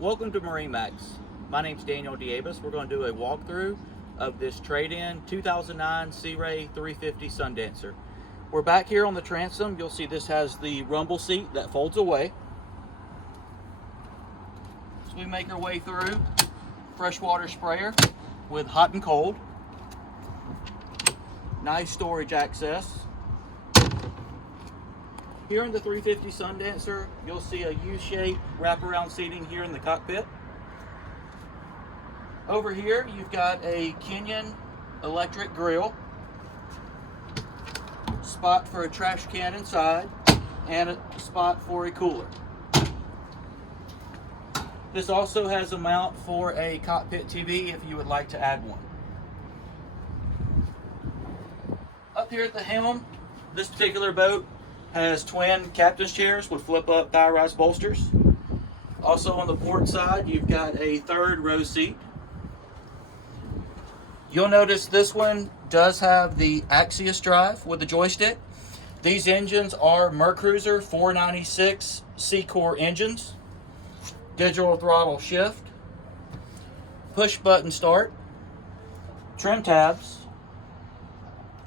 Welcome to MarineMax. My name's Daniel Diabas. We're going to do a walkthrough of this trade-in 2009 Sea Ray 350 Sundancer. We're back here on the transom. You'll see this has the rumble seat that folds away. So we make our way through freshwater sprayer with hot and cold. Nice storage access. Here in the 350 Sundancer, you'll see a U-shaped wraparound seating here in the cockpit. Over here, you've got a Kenyan electric grill, spot for a trash can inside, and a spot for a cooler. This also has a mount for a cockpit TV if you would like to add one. Up here at the helm, this particular boat has twin captain's chairs with flip-up thigh-rise bolsters. Also on the port side, you've got a third row seat. You'll notice this one does have the Axios drive with the joystick. These engines are Mercruiser 496 C-Core engines. Digital throttle shift, push button start, trim tabs.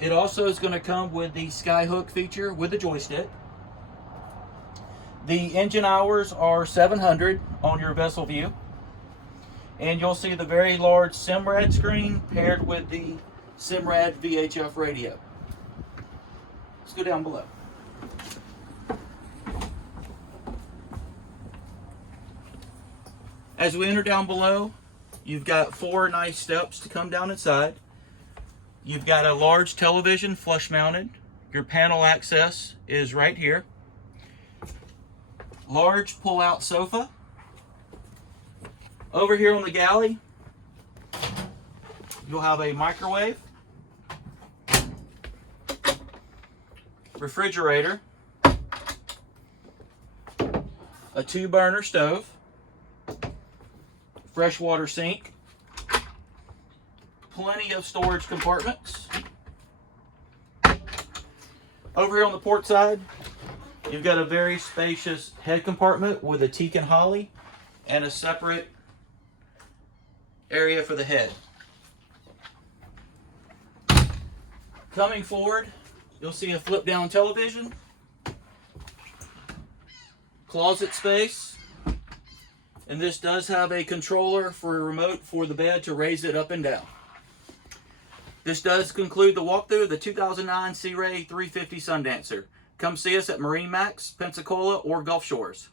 It also is going to come with the skyhook feature with the joystick. The engine hours are 700 on your vessel view. And you'll see the very large Simrad screen paired with the Simrad VHF radio. Let's go down below. As we enter down below, you've got 4 nice steps to come down inside. You've got a large television flush mounted. Your panel access is right here. Large pull-out sofa. Over here on the galley, you'll have a microwave, refrigerator, a 2-burner stove, freshwater sink, plenty of storage compartments. Over here on the port side, you've got a very spacious head compartment with a teak and holly and a separate area for the head. Coming forward, you'll see a flip down television, closet space, and this does have a controller for a remote for the bed to raise it up and down. This does conclude the walkthrough of the 2009 Sea Ray 350 Sundancer. Come see us at MarineMax, Pensacola, or Gulf Shores.